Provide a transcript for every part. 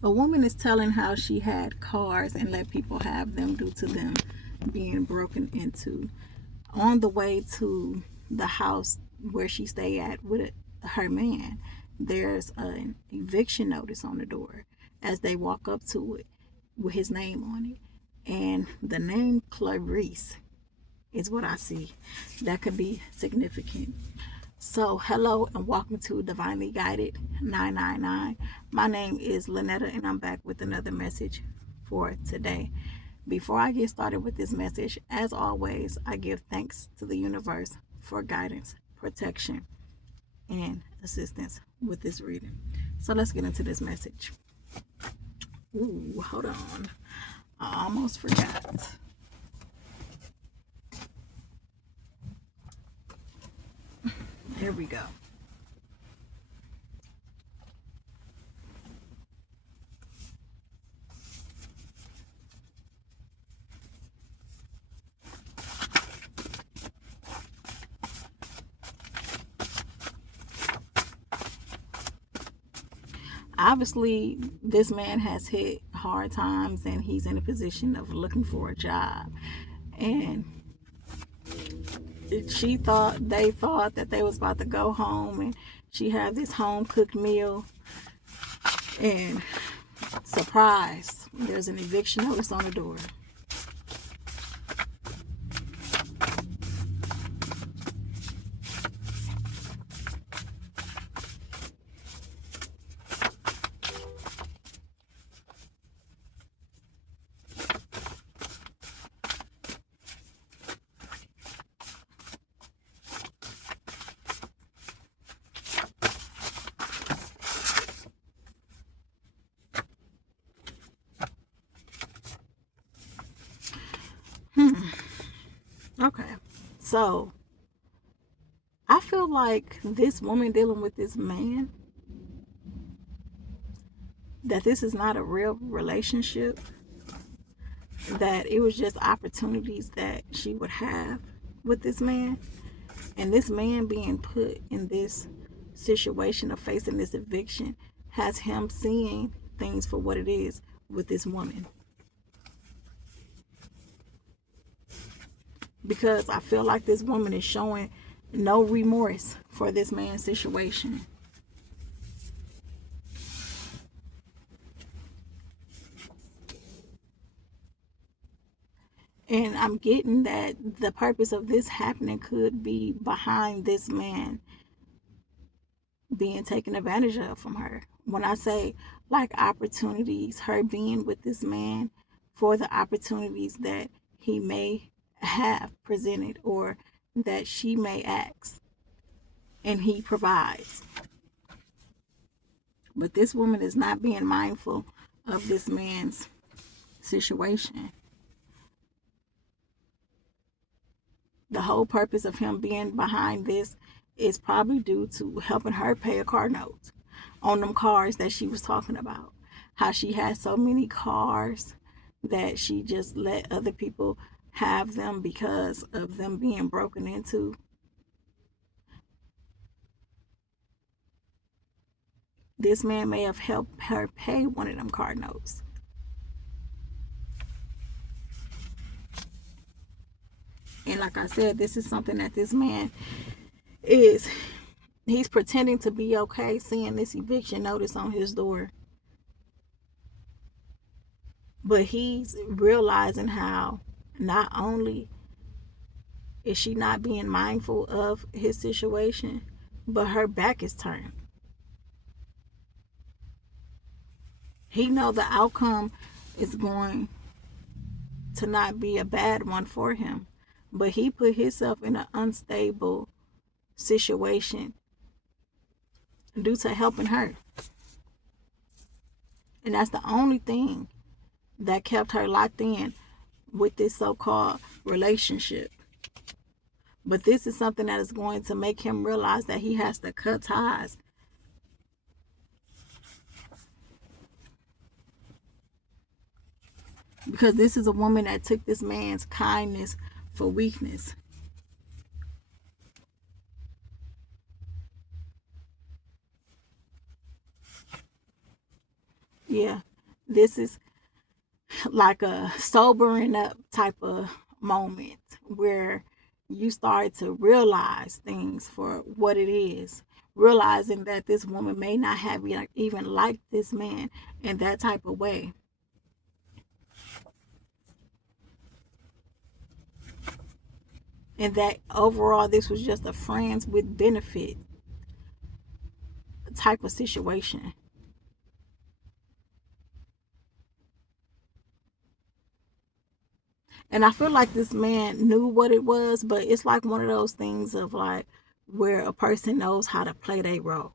A woman is telling how she had cars and let people have them due to them being broken into. On the way to the house where she stayed at with her man, there's an eviction notice on the door as they walk up to it with his name on it. And the name Clarice is what I see. That could be significant. So, hello and welcome to Divinely Guided 999. My name is Lynetta and I'm back with another message for today. Before I get started with this message, as always, I give thanks to the universe for guidance, protection, and assistance with this reading. So, let's get into this message. Ooh, hold on. I almost forgot. Here we go. Obviously, this man has hit hard times and he's in a position of looking for a job. And they thought that they was about to go home and she had this home cooked meal, and surprise, there's an eviction notice on the door. Okay, so I feel like this woman dealing with this man, that this is not a real relationship, that it was just opportunities that she would have with this man, and this man being put in this situation of facing this eviction has him seeing things for what it is with this woman. Because I feel like this woman is showing no remorse for this man's situation. And I'm getting that the purpose of this happening could be behind this man being taken advantage of from her. When I say like opportunities, her being with this man for the opportunities that he may have presented or that she may ask, and he provides. But this woman is not being mindful of this man's situation. The whole purpose of him being behind this is probably due to helping her pay a car note on them cars that she was talking about. How she had so many cars that she just let other people have them because of them being broken into. This man may have helped her pay one of them car notes. And like I said, this is something that this man is, he's pretending to be okay seeing this eviction notice on his door. But he's realizing how not only is she not being mindful of his situation, but her back is turned. He know the outcome is going to not be a bad one for him, but he put himself in an unstable situation due to helping her. And that's the only thing that kept her locked in with this so-called relationship. But this is something that is going to make him realize that he has to cut ties. Because this is a woman that took this man's kindness for weakness. Yeah, This is like a sobering up type of moment where you start to realize things for what it is, realizing that this woman may not have even liked this man in that type of way, and that overall this was just a friends with benefit type of situation. And I feel like this man knew what it was, but it's like one of those things of like where a person knows how to play their role,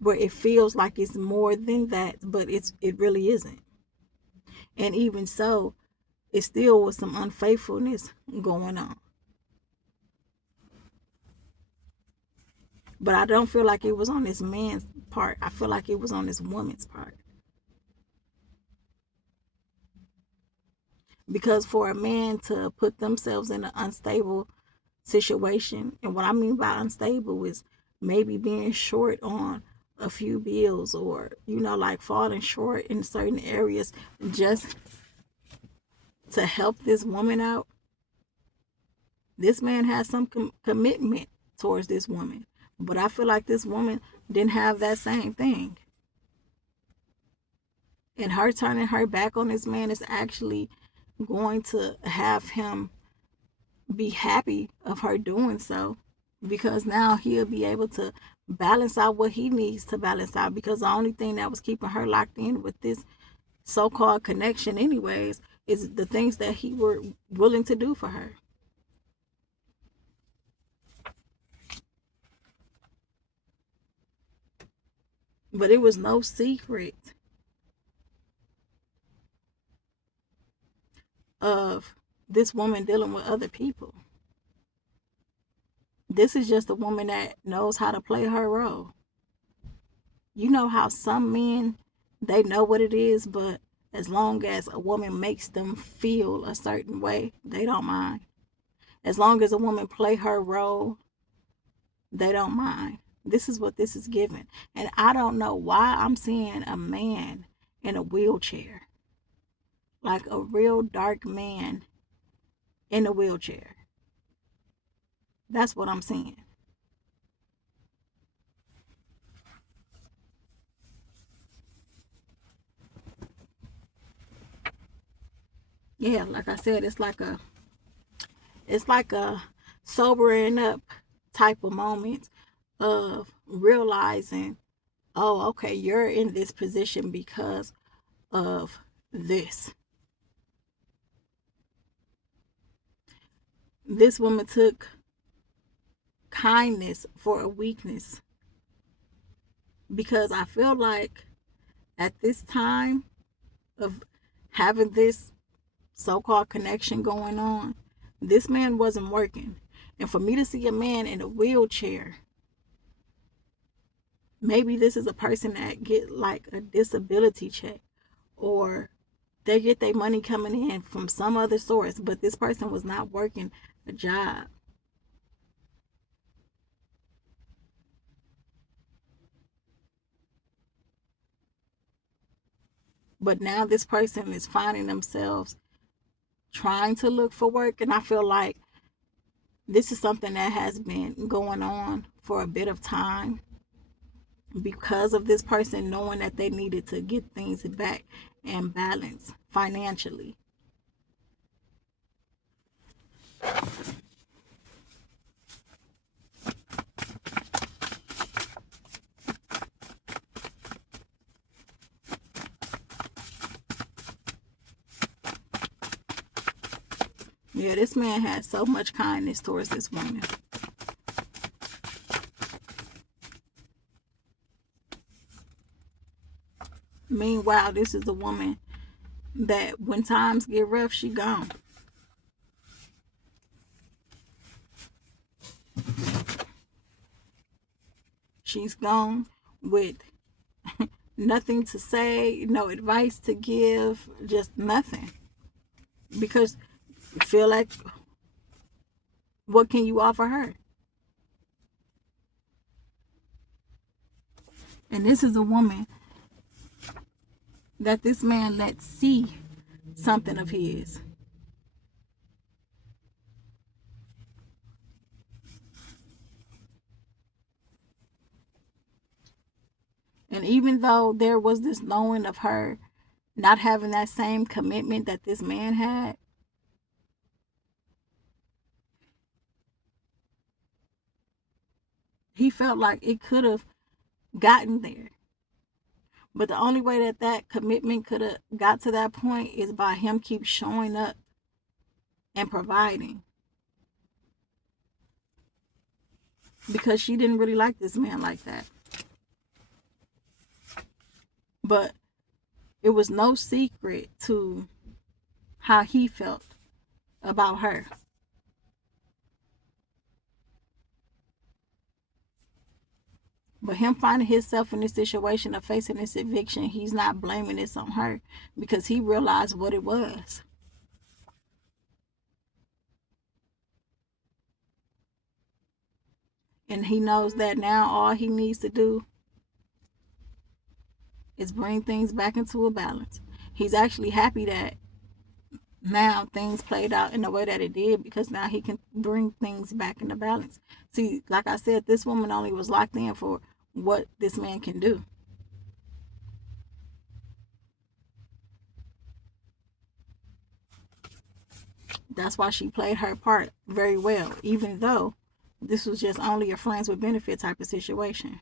where it feels like it's more than that, but it really isn't. And even so, it still was some unfaithfulness going on. But I don't feel like it was on this man's part. I feel like it was on this woman's part. Because for a man to put themselves in an unstable situation, and what I mean by unstable is maybe being short on a few bills, or like falling short in certain areas just to help this woman out. This man has some commitment towards this woman, but I feel like this woman didn't have that same thing. And her turning her back on this man is actually going to have him be happy of her doing so, because now he'll be able to balance out what he needs to balance out, because the only thing that was keeping her locked in with this so-called connection anyways is the things that he were willing to do for her. But it was no secret of this woman dealing with other people. This is just a woman that knows how to play her role. You know how some men, they know what it is, but as long as a woman makes them feel a certain way, they don't mind. As long as a woman play her role, they don't mind. This is what this is given. And I don't know why I'm seeing a man in a wheelchair, like a real dark man in a wheelchair. That's what I'm seeing. Yeah, like I said, it's like a sobering up type of moment of realizing, oh, okay, you're in this position because of this. This woman took kindness for a weakness, because I feel like at this time of having this so-called connection going on, this man wasn't working. And for me to see a man in a wheelchair, maybe this is a person that get like a disability check, or they get their money coming in from some other source, but this person was not working a job. But now this person is finding themselves trying to look for work. And I feel like this is something that has been going on for a bit of time, because of this person knowing that they needed to get things back and balance financially. Yeah, this man had so much kindness towards this woman. Meanwhile, this is a woman that when times get rough, she gone. She's gone with nothing to say, no advice to give, just nothing. Because you feel like, what can you offer her? And this is a woman that this man let see something of his. And even though there was this knowing of her not having that same commitment that this man had, he felt like it could have gotten there. But the only way that that commitment could have got to that point is by him keep showing up and providing. Because she didn't really like this man like that. But it was no secret to how he felt about her. But him finding himself in this situation of facing this eviction, he's not blaming this on her because he realized what it was. And he knows that now all he needs to do is bring things back into a balance. He's actually happy that now things played out in the way that it did because now he can bring things back into balance. See, like I said, this woman only was locked in for what this man can do. That's why she played her part very well, even though this was just only a friends with benefit type of situation.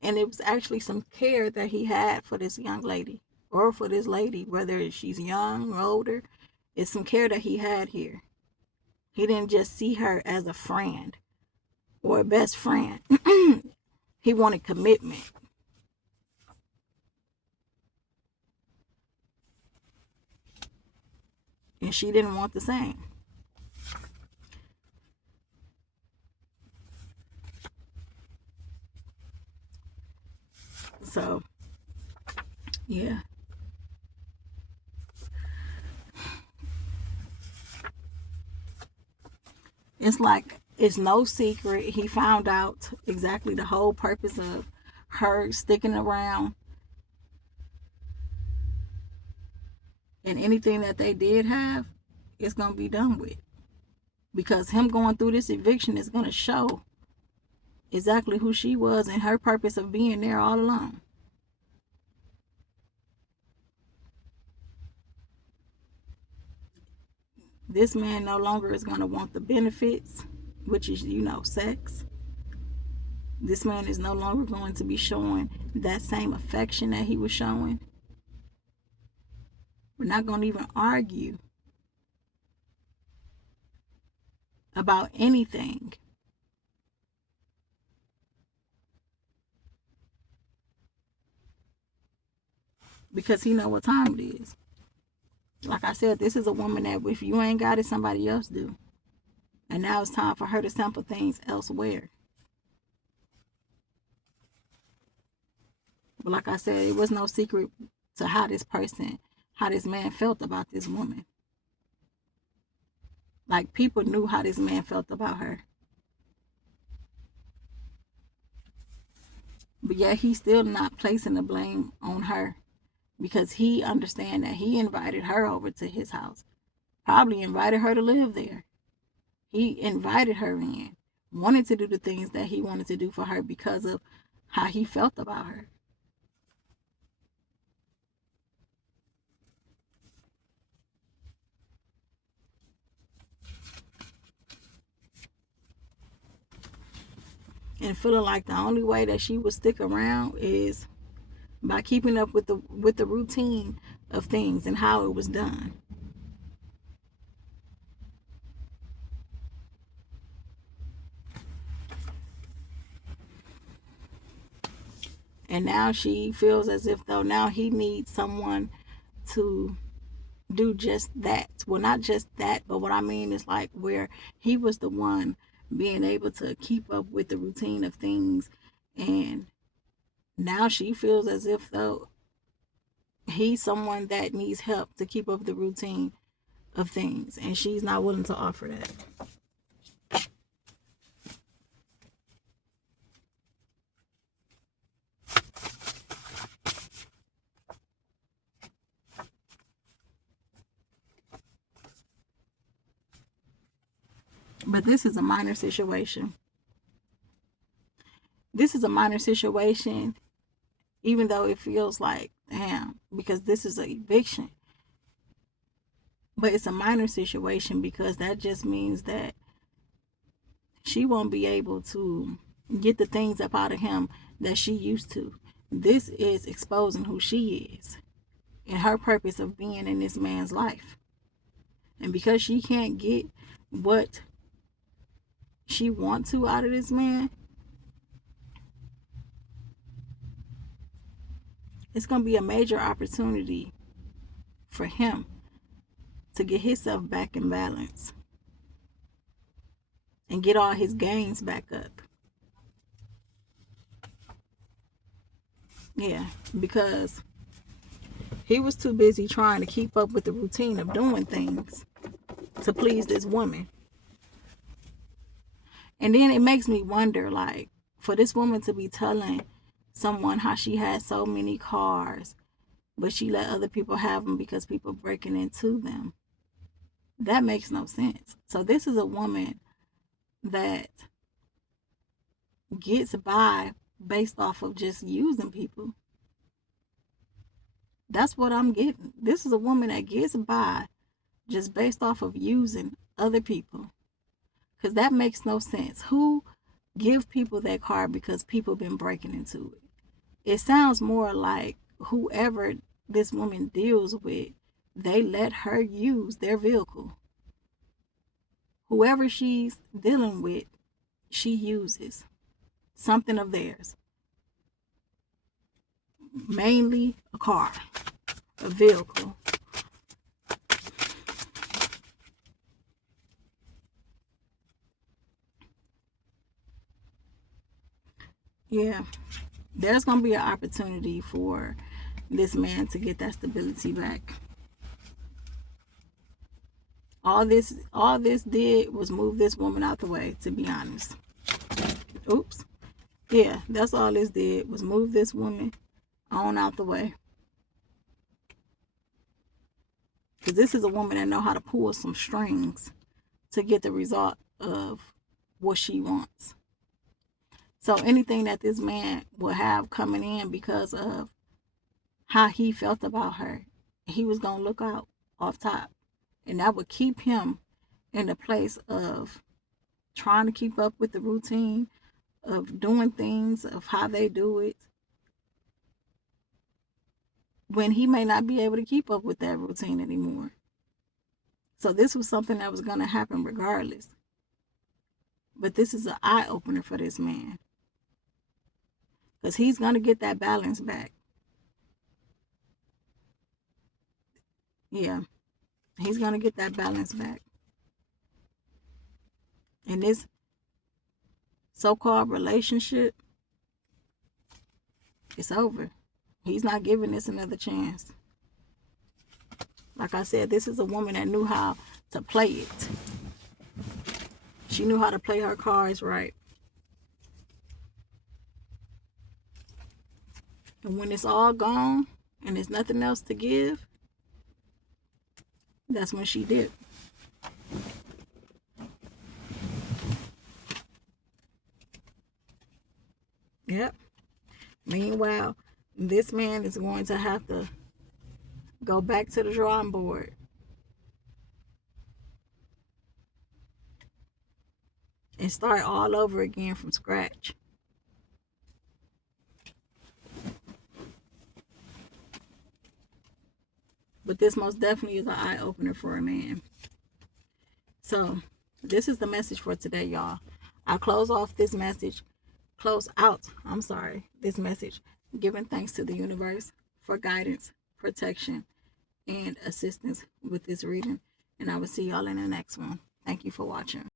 And it was actually some care that he had for this young lady or for this lady, whether she's young or older. It's some care that he had here. He didn't just see her as a friend or a best friend. He wanted commitment. And she didn't want the same. So, yeah. It's like it's no secret. He found out exactly the whole purpose of her sticking around, and anything that they did have is going to be done with. Because him going through this eviction is going to show exactly who she was and her purpose of being there all along. This man no longer is going to want the benefits, which is, sex. This man is no longer going to be showing that same affection that he was showing. We're not going to even argue about anything. Because he know what time it is. Like I said, this is a woman that if you ain't got it, somebody else do. And now it's time for her to sample things elsewhere. But like I said, it was no secret to how this man felt about this woman. Like people knew how this man felt about her. But yet he's still not placing the blame on her because he understands that he invited her over to his house. Probably invited her to live there. He invited her in, wanted to do the things that he wanted to do for her because of how he felt about her. And feeling like the only way that she would stick around is by keeping up with the routine of things and how it was done. And now she feels as if though now he needs someone to do just that. Well, not just that, but what I mean is like where he was the one being able to keep up with the routine of things, and now she feels as if though he's someone that needs help to keep up the routine of things, and she's not willing to offer that. But this is a minor situation. This is a minor situation, even though it feels like, damn, because this is an eviction. But it's a minor situation because that just means that she won't be able to get the things up out of him that she used to. This is exposing who she is and her purpose of being in this man's life. And because she can't get what she wants to out of this man, it's going to be a major opportunity for him to get himself back in balance and get all his gains back up. Yeah, because he was too busy trying to keep up with the routine of doing things to please this woman. And then it makes me wonder, like, for this woman to be telling someone how she has so many cars, but she let other people have them because people breaking into them. That makes no sense. So this is a woman that gets by based off of just using people. That's what I'm getting. This is a woman that gets by just based off of using other people. Because that makes no sense. Who give people that car because people been breaking into it? It sounds more like whoever this woman deals with, they let her use their vehicle. Whoever she's dealing with, she uses something of theirs. Mainly a car, a vehicle. Yeah, there's going to be an opportunity for this man to get that stability back. All this did was move this woman out the way, to be honest. Oops. Yeah, that's all this did was move this woman on out the way. Because this is a woman that know how to pull some strings to get the result of what she wants. So anything that this man will have coming in because of how he felt about her, he was going to look out off top. And that would keep him in the place of trying to keep up with the routine of doing things, of how they do it, when he may not be able to keep up with that routine anymore. So this was something that was going to happen regardless. But this is an eye-opener for this man. Because he's going to get that balance back. Yeah. He's going to get that balance back. And this so-called relationship, it's over. He's not giving this another chance. Like I said, this is a woman that knew how to play it. She knew how to play her cards right. And when it's all gone and there's nothing else to give, that's when she did. Yep. Meanwhile, this man is going to have to go back to the drawing board and start all over again from scratch. But this most definitely is an eye-opener for a man. So, this is the message for today, y'all. I'll close out this message, giving thanks to the universe for guidance, protection, and assistance with this reading. And I will see y'all in the next one. Thank you for watching.